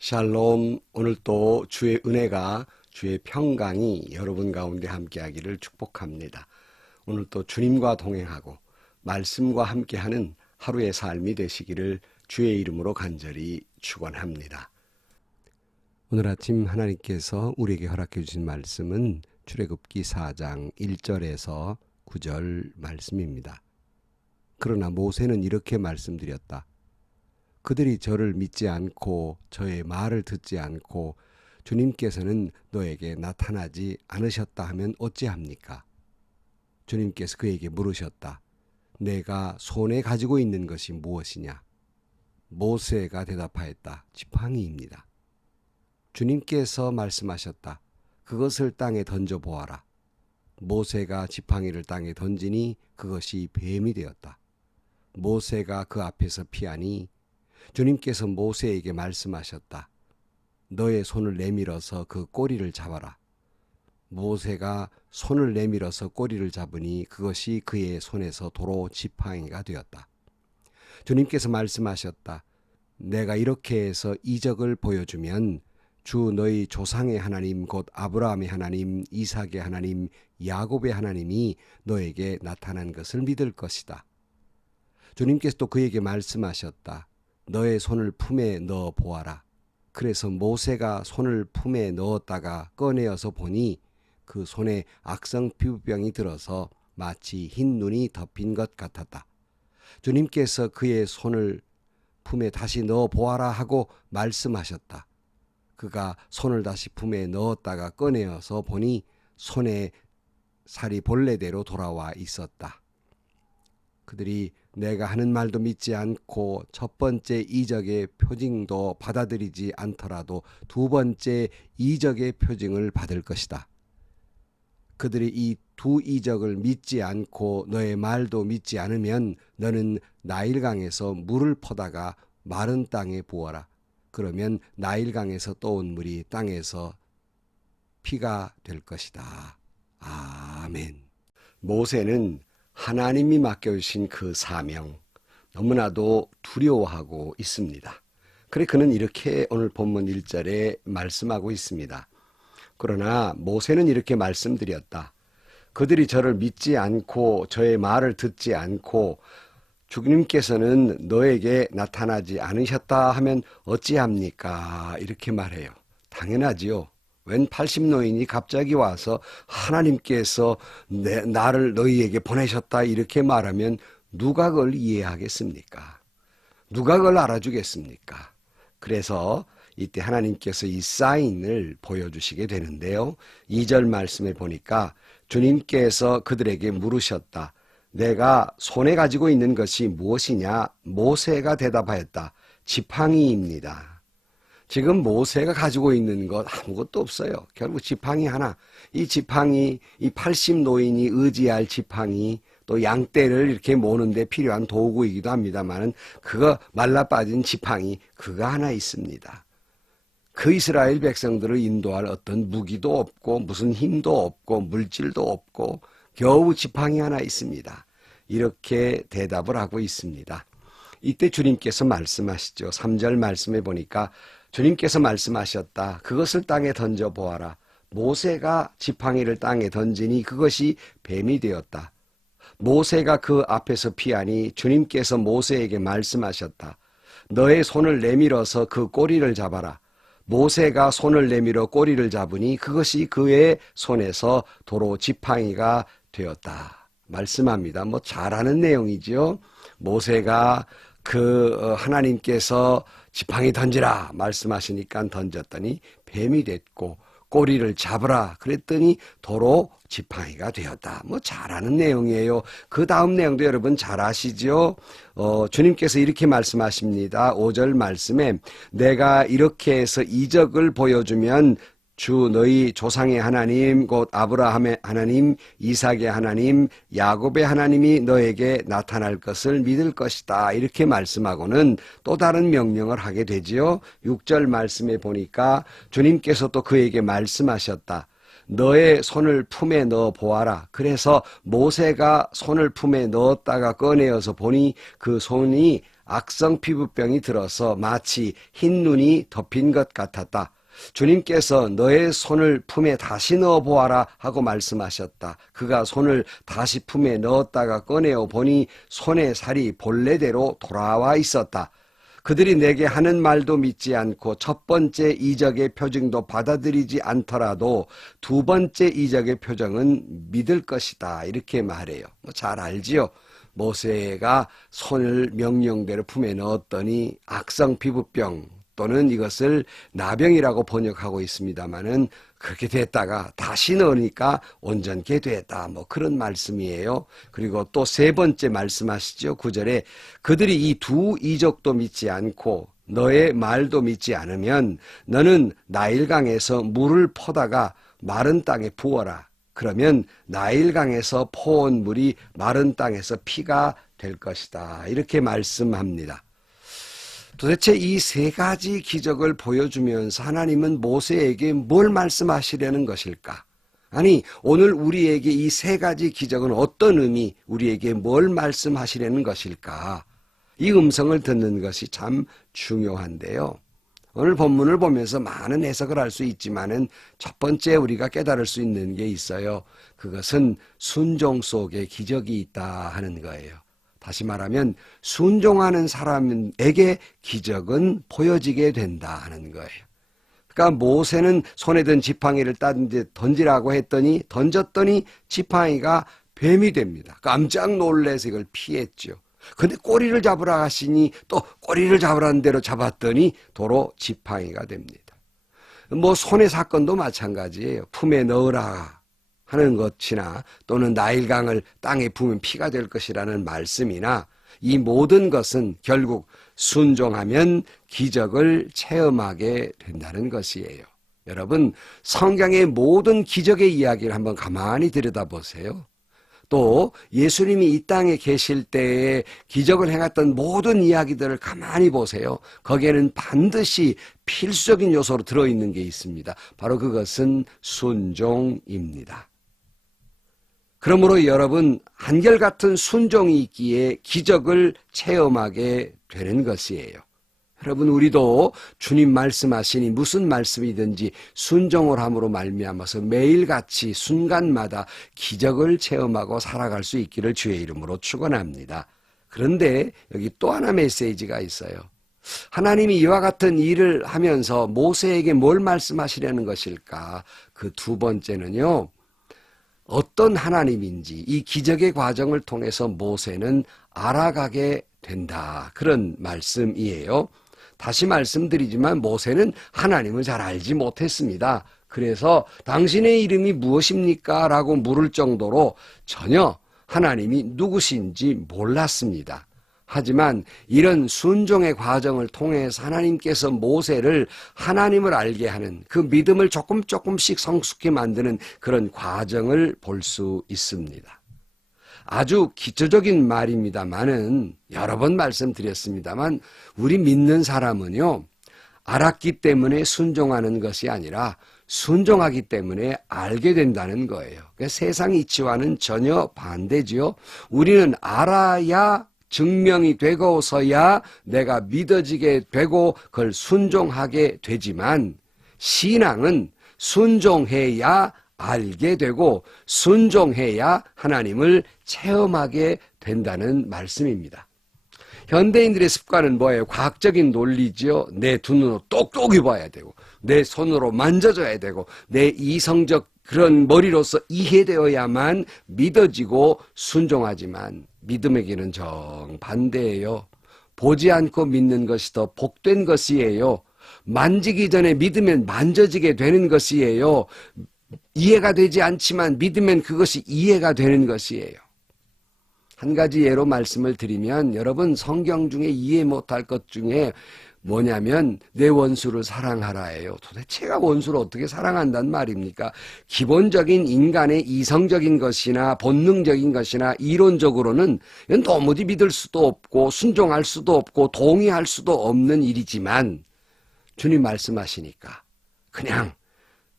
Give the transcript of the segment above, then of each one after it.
샬롬. 오늘 또 주의 은혜가 주의 평강이 여러분 가운데 함께하기를 축복합니다. 오늘 또 주님과 동행하고 말씀과 함께하는 하루의 삶이 되시기를 주의 이름으로 간절히 축원합니다. 오늘 아침 하나님께서 우리에게 허락해 주신 말씀은 출애굽기 4장 1절에서 9절 말씀입니다. 그러나 모세는 이렇게 말씀드렸다. 그들이 저를 믿지 않고 저의 말을 듣지 않고 주님께서는 너에게 나타나지 않으셨다 하면 어찌합니까? 주님께서 그에게 물으셨다. 내가 손에 가지고 있는 것이 무엇이냐? 모세가 대답하였다. 지팡이입니다. 주님께서 말씀하셨다. 그것을 땅에 던져보아라. 모세가 지팡이를 땅에 던지니 그것이 뱀이 되었다. 모세가 그 앞에서 피하니 주님께서 모세에게 말씀하셨다. 너의 손을 내밀어서 그 꼬리를 잡아라. 모세가 손을 내밀어서 꼬리를 잡으니 그것이 그의 손에서 도로 지팡이가 되었다. 주님께서 말씀하셨다. 내가 이렇게 해서 이적을 보여주면 주 너희 조상의 하나님 곧 아브라함의 하나님, 이삭의 하나님, 야곱의 하나님이 너에게 나타난 것을 믿을 것이다. 주님께서 또 그에게 말씀하셨다. 너의 손을 품에 넣어 보아라. 그래서 모세가 손을 품에 넣었다가 꺼내어서 보니 그 손에 악성 피부병이 들어서 마치 흰 눈이 덮인 것 같았다. 주님께서 그의 손을 품에 다시 넣어 보아라 하고 말씀하셨다. 그가 손을 다시 품에 넣었다가 꺼내어서 보니 손에 살이 본래대로 돌아와 있었다. 그들이 내가 하는 말도 믿지 않고 첫 번째 이적의 표징도 받아들이지 않더라도 두 번째 이적의 표징을 받을 것이다. 그들이 이 두 이적을 믿지 않고 너의 말도 믿지 않으면 너는 나일강에서 물을 퍼다가 마른 땅에 부어라. 그러면 나일강에서 떠온 물이 땅에서 피가 될 것이다. 아멘. 모세는 하나님이 맡겨주신 그 사명 너무나도 두려워하고 있습니다. 그래 그는 이렇게 오늘 본문 1절에 말씀하고 있습니다. 그러나 모세는 이렇게 말씀드렸다. 그들이 저를 믿지 않고 저의 말을 듣지 않고 주님께서는 너에게 나타나지 않으셨다 하면 어찌합니까? 이렇게 말해요. 당연하지요. 웬 80노인이 갑자기 와서 하나님께서 나를 너희에게 보내셨다 이렇게 말하면 누가 그걸 이해하겠습니까? 누가 그걸 알아주겠습니까? 그래서 이때 하나님께서 이 사인을 보여주시게 되는데요. 2절 말씀에 보니까 주님께서 그들에게 물으셨다. 내가 손에 가지고 있는 것이 무엇이냐? 모세가 대답하였다. 지팡이입니다. 지금 모세가 가지고 있는 것 아무것도 없어요. 결국 지팡이 하나. 이 지팡이, 이 80노인이 의지할 지팡이, 또 양떼를 이렇게 모는데 필요한 도구이기도 합니다만은 그거 말라빠진 지팡이, 그거 하나 있습니다. 그 이스라엘 백성들을 인도할 어떤 무기도 없고 무슨 힘도 없고 물질도 없고 겨우 지팡이 하나 있습니다. 이렇게 대답을 하고 있습니다. 이때 주님께서 말씀하시죠. 3절 말씀해 보니까 주님께서 말씀하셨다. 그것을 땅에 던져보아라. 모세가 지팡이를 땅에 던지니 그것이 뱀이 되었다. 모세가 그 앞에서 피하니 주님께서 모세에게 말씀하셨다. 너의 손을 내밀어서 그 꼬리를 잡아라. 모세가 손을 내밀어 꼬리를 잡으니 그것이 그의 손에서 도로 지팡이가 되었다. 말씀합니다. 뭐 잘 아는 내용이죠. 모세가 하나님께서 지팡이 던지라 말씀하시니까 던졌더니 뱀이 됐고 꼬리를 잡으라 그랬더니 도로 지팡이가 되었다. 뭐 잘 아는 내용이에요. 그 다음 내용도 여러분 잘 아시죠? 주님께서 이렇게 말씀하십니다. 5절 말씀에 내가 이렇게 해서 이적을 보여주면 주 너희 조상의 하나님 곧 아브라함의 하나님, 이삭의 하나님, 야곱의 하나님이 너에게 나타날 것을 믿을 것이다. 이렇게 말씀하고는 또 다른 명령을 하게 되지요. 6절 말씀에 보니까 주님께서 또 그에게 말씀하셨다. 너의 손을 품에 넣어 보아라. 그래서 모세가 손을 품에 넣었다가 꺼내어서 보니 그 손이 악성 피부병이 들어서 마치 흰 눈이 덮인 것 같았다. 주님께서 너의 손을 품에 다시 넣어 보아라 하고 말씀하셨다. 그가 손을 다시 품에 넣었다가 꺼내어 보니 손의 살이 본래대로 돌아와 있었다. 그들이 내게 하는 말도 믿지 않고 첫 번째 이적의 표징도 받아들이지 않더라도 두 번째 이적의 표정은 믿을 것이다. 이렇게 말해요. 잘 알지요. 모세가 손을 명령대로 품에 넣었더니 악성 피부병 또는 이것을 나병이라고 번역하고 있습니다마는 그렇게 됐다가 다시 넣으니까 온전케 됐다. 그런 말씀이에요. 그리고 또 세 번째 말씀하시죠. 9절에 그들이 이 두 이적도 믿지 않고 너의 말도 믿지 않으면 너는 나일강에서 물을 퍼다가 마른 땅에 부어라. 그러면 나일강에서 퍼온 물이 마른 땅에서 피가 될 것이다. 이렇게 말씀합니다. 도대체 이 세 가지 기적을 보여주면서 하나님은 모세에게 뭘 말씀하시려는 것일까? 아니, 오늘 우리에게 이 세 가지 기적은 어떤 의미, 우리에게 뭘 말씀하시려는 것일까? 이 음성을 듣는 것이 참 중요한데요. 오늘 본문을 보면서 많은 해석을 할 수 있지만은 첫 번째 우리가 깨달을 수 있는 게 있어요. 그것은 순종 속에 기적이 있다 하는 거예요. 다시 말하면 순종하는 사람에게 기적은 보여지게 된다 하는 거예요. 그러니까 모세는 손에 든 지팡이를 던지라고 했더니 던졌더니 지팡이가 뱀이 됩니다. 깜짝 놀라서 이걸 피했죠. 근데 꼬리를 잡으라 하시니 또 꼬리를 잡으라는 대로 잡았더니 도로 지팡이가 됩니다. 손의 사건도 마찬가지예요. 품에 넣으라 하는 것이나 또는 나일강을 땅에 부으면 피가 될 것이라는 말씀이나 이 모든 것은 결국 순종하면 기적을 체험하게 된다는 것이에요. 여러분, 성경의 모든 기적의 이야기를 한번 가만히 들여다보세요. 또 예수님이 이 땅에 계실 때에 기적을 행했던 모든 이야기들을 가만히 보세요. 거기에는 반드시 필수적인 요소로 들어있는 게 있습니다. 바로 그것은 순종입니다. 그러므로 여러분, 한결같은 순종이 있기에 기적을 체험하게 되는 것이에요. 여러분, 우리도 주님 말씀하시니 무슨 말씀이든지 순종을 함으로 말미암아서 매일같이 순간마다 기적을 체험하고 살아갈 수 있기를 주의 이름으로 축원합니다. 그런데 여기 또 하나 메시지가 있어요. 하나님이 이와 같은 일을 하면서 모세에게 뭘 말씀하시려는 것일까? 그 두 번째는요, 어떤 하나님인지 이 기적의 과정을 통해서 모세는 알아가게 된다. 그런 말씀이에요. 다시 말씀드리지만 모세는 하나님을 잘 알지 못했습니다. 그래서 당신의 이름이 무엇입니까? 라고 물을 정도로 전혀 하나님이 누구신지 몰랐습니다. 하지만 이런 순종의 과정을 통해서 하나님께서 모세를 하나님을 알게 하는 그 믿음을 조금씩 성숙히 만드는 그런 과정을 볼 수 있습니다. 아주 기초적인 말입니다만은 여러 번 말씀드렸습니다만 우리 믿는 사람은요, 알았기 때문에 순종하는 것이 아니라 순종하기 때문에 알게 된다는 거예요. 그러니까 세상 이치와는 전혀 반대지요. 우리는 알아야 증명이 되고서야 내가 믿어지게 되고 그걸 순종하게 되지만 신앙은 순종해야 알게 되고 순종해야 하나님을 체험하게 된다는 말씀입니다. 현대인들의 습관은 뭐예요? 과학적인 논리죠. 내 두 눈으로 똑똑히 봐야 되고 내 손으로 만져줘야 되고 내 이성적 그런 머리로서 이해되어야만 믿어지고 순종하지만 믿음의 길은 정반대예요. 보지 않고 믿는 것이 더 복된 것이에요. 만지기 전에 믿으면 만져지게 되는 것이에요. 이해가 되지 않지만 믿으면 그것이 이해가 되는 것이에요. 한 가지 예로 말씀을 드리면 여러분, 성경 중에 이해 못할 것 중에 뭐냐면 내 원수를 사랑하라예요. 도대체가 원수를 어떻게 사랑한단 말입니까? 기본적인 인간의 이성적인 것이나 본능적인 것이나 이론적으로는 이건 도무지 믿을 수도 없고 순종할 수도 없고 동의할 수도 없는 일이지만 주님 말씀하시니까 그냥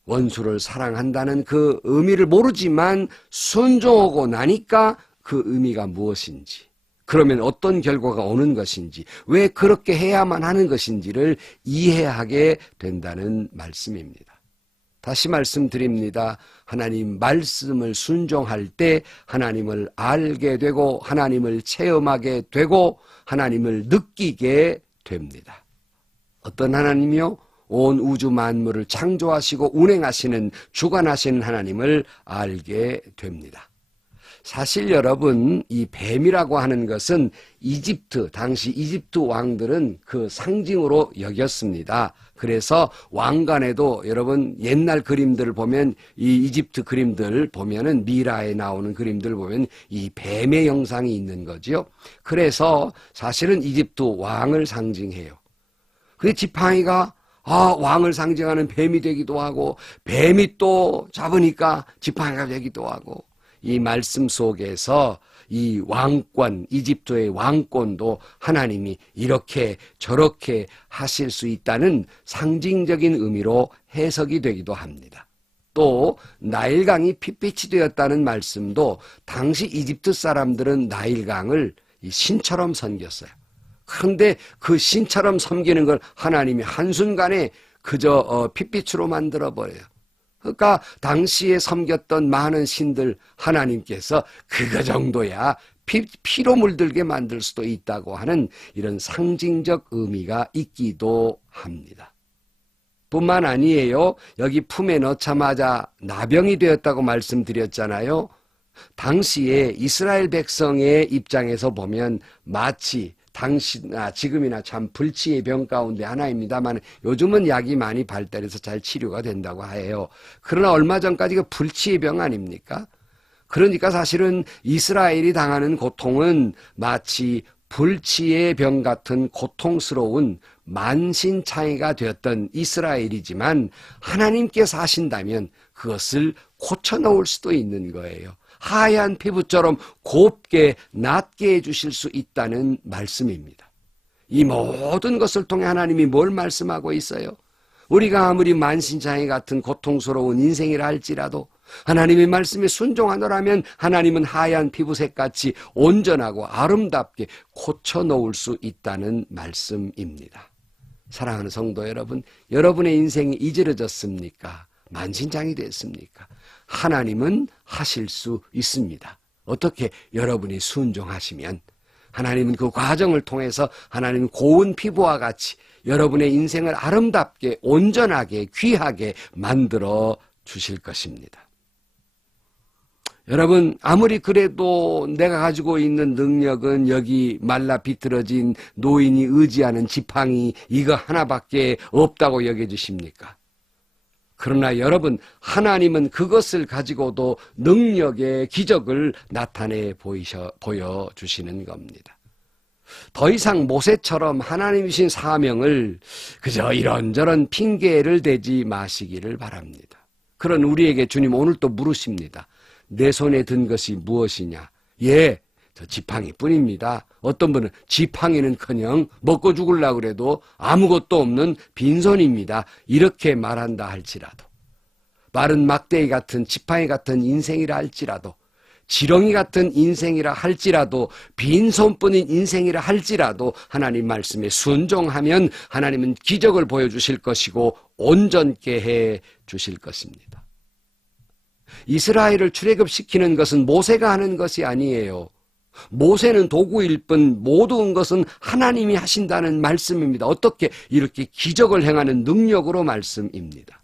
원수를 사랑한다는 그 의미를 모르지만 순종하고 나니까 그 의미가 무엇인지, 그러면 어떤 결과가 오는 것인지, 왜 그렇게 해야만 하는 것인지를 이해하게 된다는 말씀입니다. 다시 말씀드립니다. 하나님 말씀을 순종할 때 하나님을 알게 되고 하나님을 체험하게 되고 하나님을 느끼게 됩니다. 어떤 하나님이요? 온 우주 만물을 창조하시고 운행하시는 주관하시는 하나님을 알게 됩니다. 사실 여러분, 이 뱀이라고 하는 것은 당시 이집트 왕들은 그 상징으로 여겼습니다. 그래서 왕관에도 여러분 옛날 그림들을 보면, 이 이집트 그림들 보면은, 미라에 나오는 그림들 보면 이 뱀의 형상이 있는 거죠. 그래서 사실은 이집트 왕을 상징해요. 그 지팡이가 왕을 상징하는 뱀이 되기도 하고, 뱀이 또 잡으니까 지팡이가 되기도 하고, 이 말씀 속에서 이 왕권, 이집트의 왕권도 하나님이 이렇게 저렇게 하실 수 있다는 상징적인 의미로 해석이 되기도 합니다. 또 나일강이 핏빛이 되었다는 말씀도 당시 이집트 사람들은 나일강을 신처럼 섬겼어요. 그런데 그 신처럼 섬기는 걸 하나님이 한순간에 그저 핏빛으로 만들어버려요. 그러니까 당시에 섬겼던 많은 신들 하나님께서 그거 정도야 피로 물들게 만들 수도 있다고 하는 이런 상징적 의미가 있기도 합니다. 뿐만 아니에요. 여기 품에 넣자마자 나병이 되었다고 말씀드렸잖아요. 당시에 이스라엘 백성의 입장에서 보면 마치 지금이나 참 불치의 병 가운데 하나입니다만, 요즘은 약이 많이 발달해서 잘 치료가 된다고 해요. 그러나 얼마 전까지 그 불치의 병 아닙니까? 그러니까 사실은 이스라엘이 당하는 고통은 마치 불치의 병 같은 고통스러운 만신창이가 되었던 이스라엘이지만, 하나님께서 하신다면 그것을 고쳐놓을 수도 있는 거예요. 하얀 피부처럼 곱게 낫게 해주실 수 있다는 말씀입니다. 이 모든 것을 통해 하나님이 뭘 말씀하고 있어요? 우리가 아무리 만신창이 같은 고통스러운 인생이라 할지라도 하나님의 말씀에 순종하노라면 하나님은 하얀 피부색같이 온전하고 아름답게 고쳐놓을 수 있다는 말씀입니다. 사랑하는 성도 여러분, 여러분의 인생이 이지러졌습니까? 만신창이 됐습니까? 하나님은 하실 수 있습니다. 어떻게? 여러분이 순종하시면 하나님은 그 과정을 통해서 하나님 고운 피부와 같이 여러분의 인생을 아름답게 온전하게 귀하게 만들어 주실 것입니다. 여러분, 아무리 그래도 내가 가지고 있는 능력은 여기 말라 비틀어진 노인이 의지하는 지팡이 이거 하나밖에 없다고 여겨주십니까? 그러나 여러분, 하나님은 그것을 가지고도 능력의 기적을 나타내 보여주시는 겁니다. 더 이상 모세처럼 하나님이신 사명을 그저 이런저런 핑계를 대지 마시기를 바랍니다. 그런 우리에게 주님 오늘 또 물으십니다. 내 손에 든 것이 무엇이냐? 저 지팡이 뿐입니다. 어떤 분은 지팡이는커녕 먹고 죽으려고 그래도 아무것도 없는 빈손입니다. 이렇게 말한다 할지라도, 마른 막대기 같은 지팡이 같은 인생이라 할지라도, 지렁이 같은 인생이라 할지라도, 빈손뿐인 인생이라 할지라도 하나님 말씀에 순종하면 하나님은 기적을 보여주실 것이고 온전케 해 주실 것입니다. 이스라엘을 출애굽시키는 것은 모세가 하는 것이 아니에요. 모세는 도구일 뿐 모든 것은 하나님이 하신다는 말씀입니다. 어떻게? 이렇게 기적을 행하는 능력으로 말씀입니다.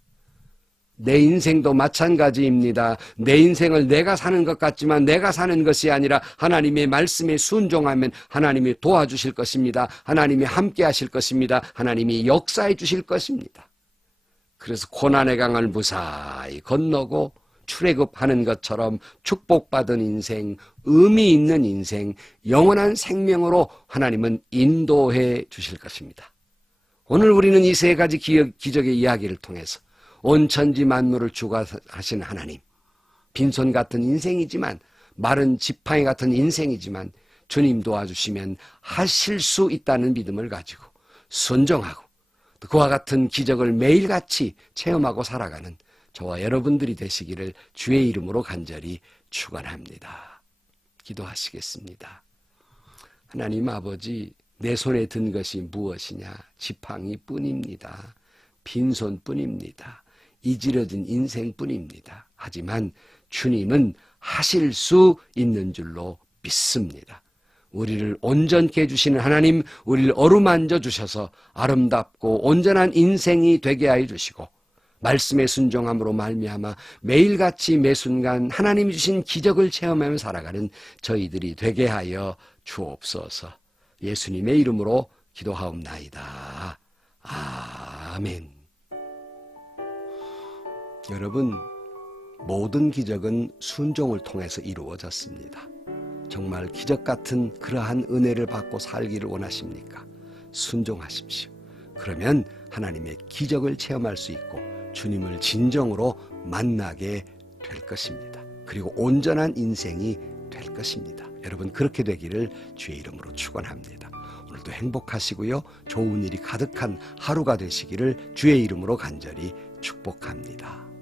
내 인생도 마찬가지입니다. 내 인생을 내가 사는 것 같지만 내가 사는 것이 아니라 하나님의 말씀에 순종하면 하나님이 도와주실 것입니다. 하나님이 함께 하실 것입니다. 하나님이 역사해 주실 것입니다. 그래서 고난의 강을 무사히 건너고 출애굽하는 것처럼 축복받은 인생, 의미 있는 인생, 영원한 생명으로 하나님은 인도해 주실 것입니다. 오늘 우리는 이 세 가지 기적의 이야기를 통해서 온 천지 만물을 주관하신 하나님, 빈손 같은 인생이지만, 마른 지팡이 같은 인생이지만 주님 도와주시면 하실 수 있다는 믿음을 가지고 순종하고 그와 같은 기적을 매일같이 체험하고 살아가는 저와 여러분들이 되시기를 주의 이름으로 간절히 축원합니다. 기도하시겠습니다. 하나님 아버지, 내 손에 든 것이 무엇이냐? 지팡이뿐입니다. 빈손뿐입니다. 이지러진 인생뿐입니다. 하지만 주님은 하실 수 있는 줄로 믿습니다. 우리를 온전케 해주시는 하나님, 우리를 어루만져 주셔서 아름답고 온전한 인생이 되게 하여 주시고 말씀의 순종함으로 말미암아 매일같이 매 순간 하나님이 주신 기적을 체험하며 살아가는 저희들이 되게 하여 주옵소서. 예수님의 이름으로 기도하옵나이다. 아멘. 여러분, 모든 기적은 순종을 통해서 이루어졌습니다. 정말 기적 같은 그러한 은혜를 받고 살기를 원하십니까? 순종하십시오. 그러면 하나님의 기적을 체험할 수 있고 주님을 진정으로 만나게 될 것입니다. 그리고 온전한 인생이 될 것입니다. 여러분, 그렇게 되기를 주의 이름으로 축원합니다. 오늘도 행복하시고요. 좋은 일이 가득한 하루가 되시기를 주의 이름으로 간절히 축복합니다.